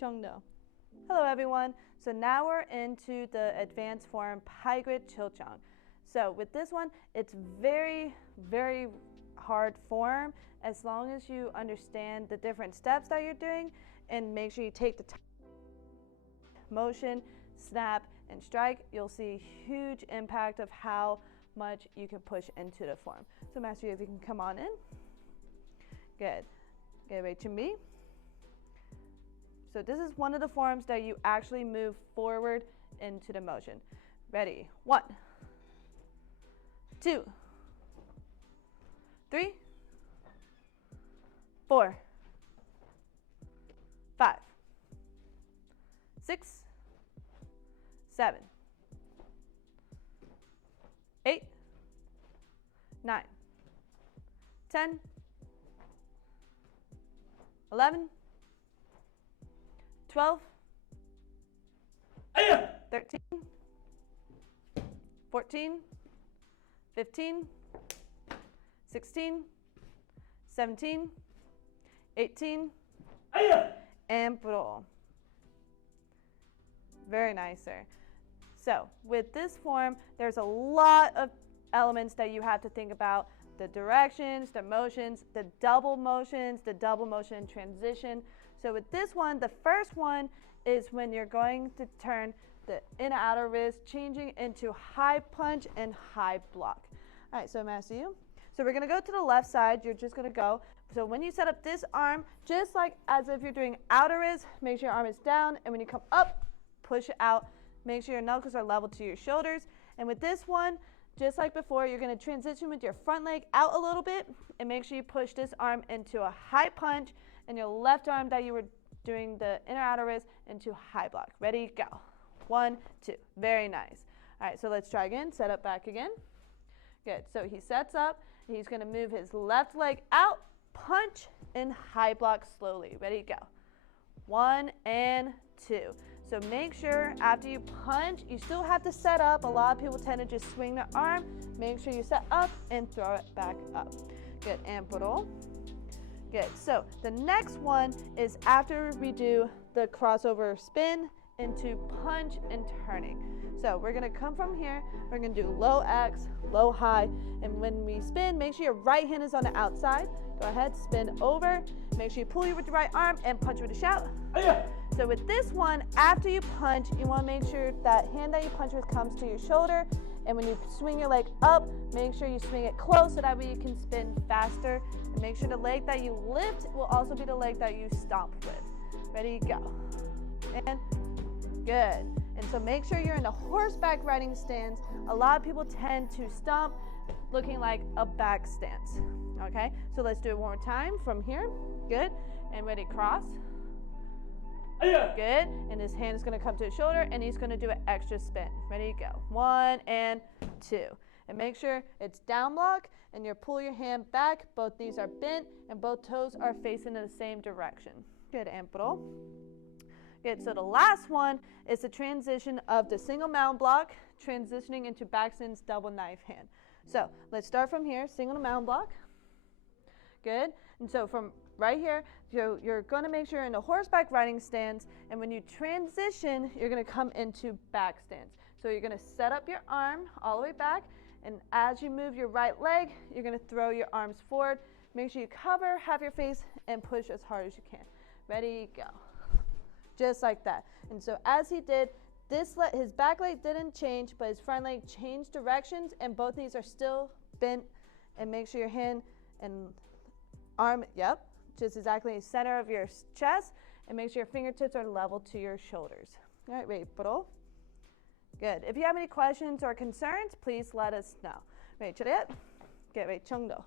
정도. Hello everyone. So now we're into the advanced form Palgwe Jang. So with this one, it's very hard form as long as you understand the different steps that you're doing and make sure you take the motion, snap, and strike. You'll see huge impact of how much you can push into the form. So Master, if you can come on in. Good. Get ready to be. So this is one of the forms that you actually move forward into the motion. Ready? 1, 2, 3, 4, 5, 6, 7, 8, 9, 10, 11, 12, 13, 14, 15, 16, 17, 18, and pro. Very nice, sir. So with this form, there's a lot of elements that you have to think about. The directions, the motions, the double motion transition. So with this one, the first one is when you're going to turn the inner outer wrist, changing into high punch and high block. All right, so I'm asking you. So we're gonna go to the left side. You're just gonna go. So when you set up this arm, just like as if you're doing outer wrist, make sure your arm is down. And when you come up, push it out. Make sure your knuckles are level to your shoulders. And with this one, just like before, you're gonna transition with your front leg out a little bit and make sure you push this arm into a high punch and your left arm that you were doing the inner outer wrist into high block. Ready, go. 1, 2, very nice. All right, so let's try again, set up back again. Good, so he sets up, he's gonna move his left leg out, punch and high block slowly. Ready, go. 1 and 2. So make sure after you punch, you still have to set up. A lot of people tend to just swing their arm. Make sure you set up and throw it back up. Good, and pro. Good, so the next one is after we do the crossover spin into punch and turning. So we're gonna come from here, we're gonna do low X, low high, and when we spin, make sure your right hand is on the outside. Go ahead, spin over, make sure you pull you with the right arm and punch with a shout. So with this one, after you punch, you wanna make sure that hand that you punch with comes to your shoulder, and when you swing your leg up, make sure you swing it close so that way you can spin faster, and make sure the leg that you lift will also be the leg that you stomp with. Ready, go. And good. And so make sure you're in the horseback riding stance. A lot of people tend to stomp looking like a back stance. Okay, so let's do it one more time from here. Good. And ready, cross. Good. And his hand is going to come to his shoulder and he's going to do an extra spin. Ready, go. 1 and 2. And make sure it's down block and you pull your hand back. Both knees are bent and both toes are facing in the same direction. Good, and pro. Good, so the last one is the transition of the single mountain block transitioning into back stance double knife hand. So let's start from here, single mountain block. Good, and so from right here, you're gonna make sure you're in a horseback riding stance, and when you transition, you're gonna come into back stance. So you're gonna set up your arm all the way back, and as you move your right leg, you're gonna throw your arms forward. Make sure you cover, have your face, and push as hard as you can. Ready, go. Just like that. And so as he did, his back leg didn't change, but his front leg changed directions, and both knees are still bent. And make sure your hand and arm, yep, just exactly in the center of your chest, and make sure your fingertips are level to your shoulders. All right, ready, pro. Good. If you have any questions or concerns, please let us know. Ready, get ready, 정도.